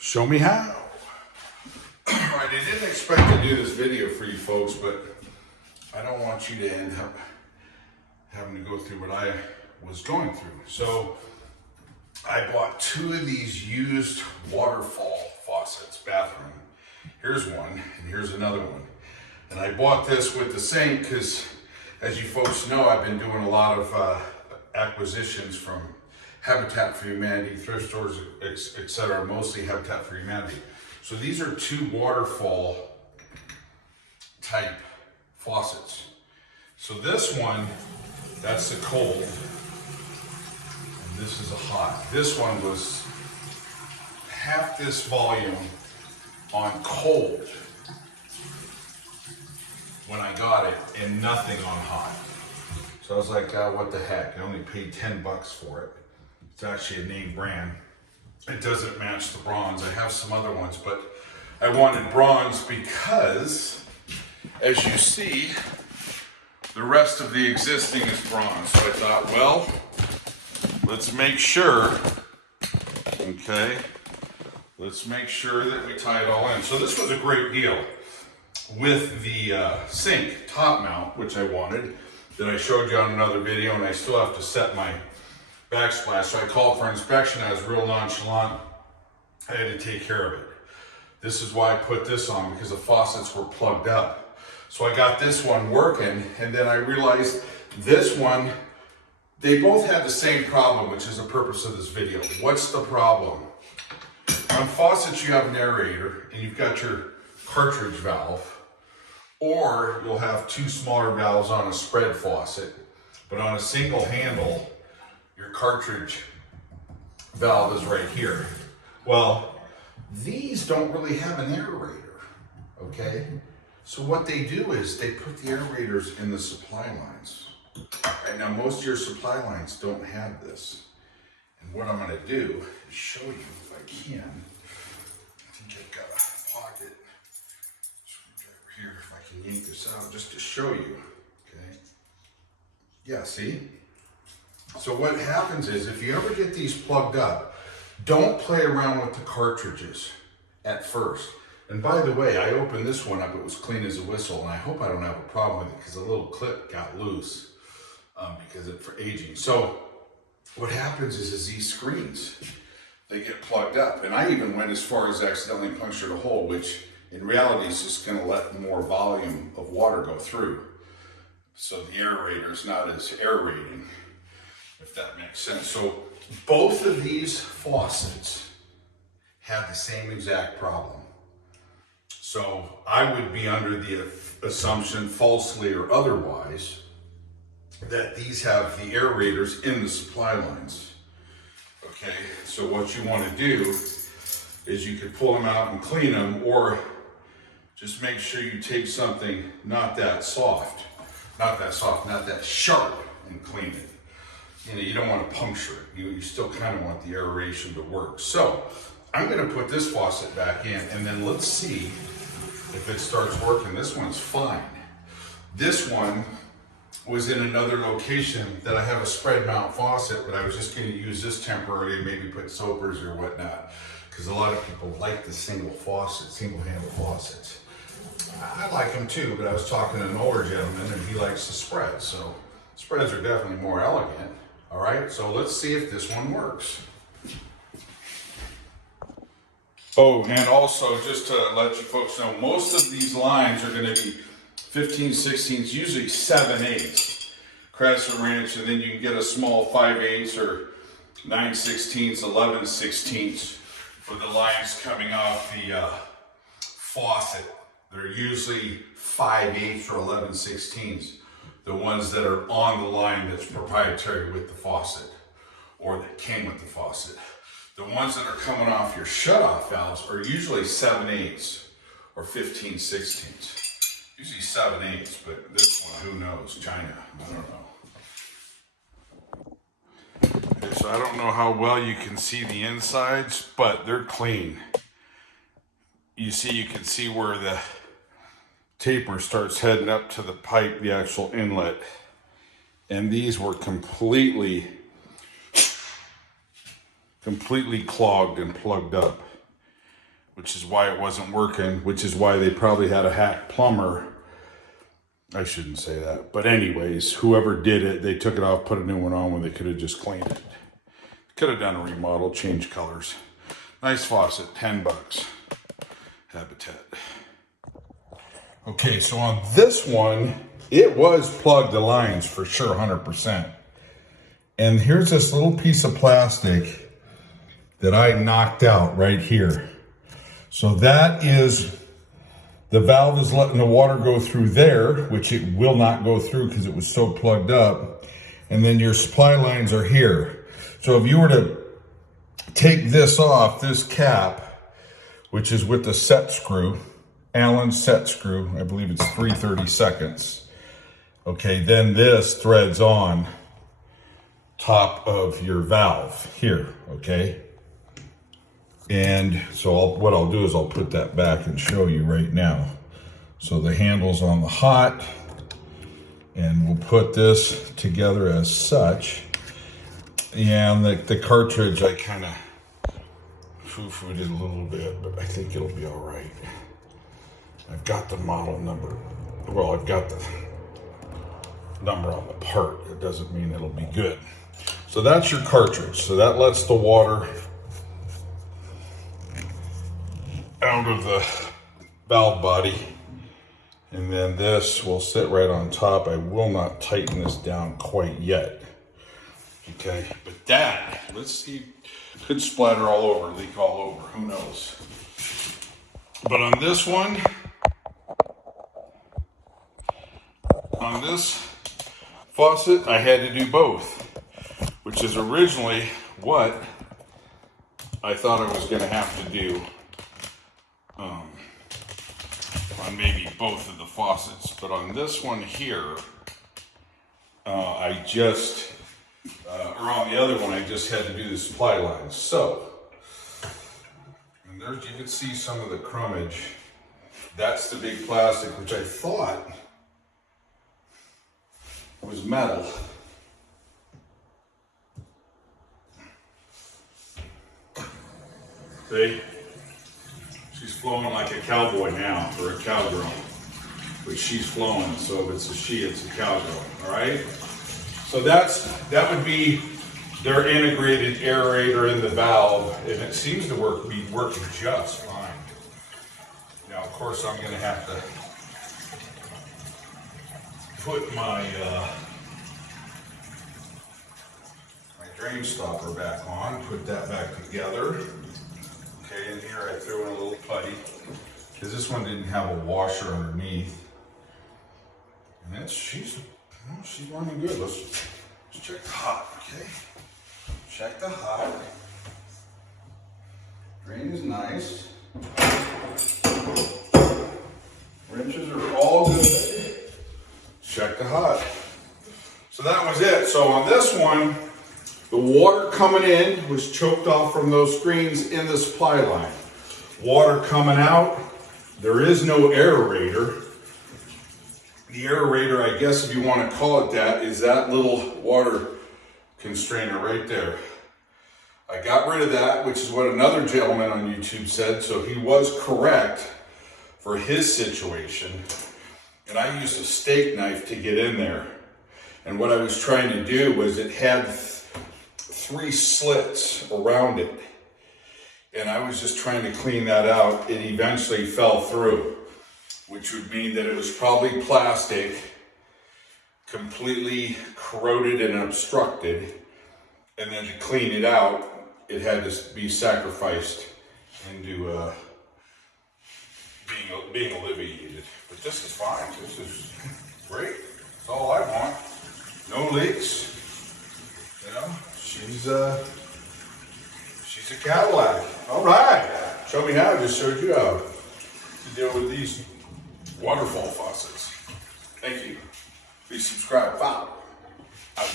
Show me how. Alright, I didn't expect to do this video for you folks, but I don't want you to end up having to go through what I was going through. So I bought two of these used Waterfall faucets, bathroom. Here's one, and here's another one. And I bought this with the sink because, as you folks know, I've been doing a lot of acquisitions from Habitat for Humanity, thrift stores, etc., mostly Habitat for Humanity. So these are two Waterfall type faucets. So this one, that's the cold, and this is a hot. This one was half this volume on cold when I got it, and nothing on hot. So I was like, what the heck? I only paid 10 bucks for it. It's actually a name brand. It doesn't match the bronze. I have some other ones, but I wanted bronze because, as you see, the rest of the existing is bronze. So I thought, well, let's make sure, okay? Let's make sure that we tie it all in. So this was a great deal with the sink top mount, which I wanted, that I showed you on another video, and I still have to set my backsplash. So I called for inspection. I was real nonchalant. I had to take care of it. This is why I put this on, because the faucets were plugged up. So I got this one working, and then I realized this one, they both had the same problem, which is the purpose of this video. What's the problem? On faucets, you have an aerator, and you've got your cartridge valve, or you'll have two smaller valves on a spread faucet, but on a single handle, your cartridge valve is right here. Well, these don't really have an aerator, okay? So what they do is they put the aerators in the supply lines. Right now, most of your supply lines don't have this. And what I'm gonna do is show you, if I can. I think I've got a pocket screwdriver here, if I can yank this out just to show you, okay? Yeah, see? So what happens is, if you ever get these plugged up, don't play around with the cartridges at first. And by the way, I opened this one up, it was clean as a whistle, and I hope I don't have a problem with it because the little clip got loose because it's for aging. So what happens is these screens, they get plugged up. And I even went as far as accidentally punctured a hole, which in reality is just gonna let more volume of water go through. So the aerator is not as aerating, if that makes sense. So both of these faucets have the same exact problem. So I would be under the assumption, falsely or otherwise, that these have the aerators in the supply lines. Okay, so what you want to do is you could pull them out and clean them, or just make sure you take something not that sharp, and clean it. You know, you don't want to puncture it. You still kind of want the aeration to work. So I'm going to put this faucet back in, and then let's see if it starts working. This one's fine. This one was in another location that I have a spread mount faucet, but I was just going to use this temporarily, maybe put soapers or whatnot, because a lot of people like the single handle faucets. I like them too, but I was talking to an older gentleman and he likes the spread, so spreads are definitely more elegant. All right, so let's see if this one works. Oh, and also just to let you folks know, most of these lines are going to be 15 16ths, usually 7/8 Crescent Wrench, and then you can get a small 5/8 or 9 16ths, 11 16ths for the lines coming off the faucet. They're usually 5/8 or 11 16ths, the ones that are on the line that's proprietary with the faucet, or that came with the faucet. The ones that are coming off your shutoff valves are usually 7/8 or 15 16ths. Usually 7/8, but this one, who knows? China, I don't know. Okay, so I don't know how well you can see the insides, but they're clean. You can see where the taper starts heading up to the pipe, the actual inlet. And these were completely clogged and plugged up. which is why it wasn't working, which is why they probably had a hack plumber. I shouldn't say that. But anyways, whoever did it, they took it off, put a new one on when they could have just cleaned it. Could have done a remodel, changed colors. Nice faucet, 10 bucks. Habitat. Okay, so on this one, it was plugged to lines for sure, 100%. And here's this little piece of plastic that I knocked out right here. So that is, the valve is letting the water go through there, which it will not go through because it was so plugged up. And then your supply lines are here. So if you were to take this off, this cap, which is with the set screw, Allen set screw, I believe it's 3/32. Okay, then this threads on top of your valve here, okay? And so what I'll do is I'll put that back and show you right now. So the handle's on the hot, and we'll put this together as such. Yeah, and the cartridge I kind of foo-fooed it a little bit, but I think it'll be all right. I've got the model number. Well, I've got the number on the part. It doesn't mean it'll be good. So that's your cartridge. So that lets the water out of the valve body. And then this will sit right on top. I will not tighten this down quite yet. Okay, but that, let's see, could splatter all over, leak all over, who knows. But on this one, on this faucet, I had to do both, which is originally what I thought I was going to have to do on maybe both of the faucets. But on this one here, I just, or on the other one, I just had to do the supply lines. So, and there's, you can see some of the crumbage. That's the big plastic, which I thought was metal. See? She's flowing like a cowboy now, or a cowgirl. But she's flowing, so if it's a she, it's a cowgirl, all right? So that would be their integrated aerator in the valve, and it seems to be working just fine. Now, of course, I'm gonna have to put my drain stopper back on, put that back together. Okay, in here I threw in a little putty, because this one didn't have a washer underneath. And she's running good. Let's check the hot, okay? Check the hot. Drain is nice. Wrenches are all good. Check the hot. So that was it. So on this one, the water coming in was choked off from those screens in the supply line. Water coming out, there is no aerator. The aerator, I guess if you want to call it that, is that little water constrainer right there. I got rid of that, which is what another gentleman on YouTube said, so he was correct for his situation. And I used a steak knife to get in there. And what I was trying to do was it had 3 slits around it. And I was just trying to clean that out. It eventually fell through, which would mean that it was probably plastic, completely corroded and obstructed. And then to clean it out, it had to be sacrificed into being alleviated. But this is fine. This is great. That's all I want. No leaks. You know, she's a Cadillac. All right. Show me how. I just showed you how to deal with these Waterfall faucets. Thank you. Please subscribe. Follow. Out.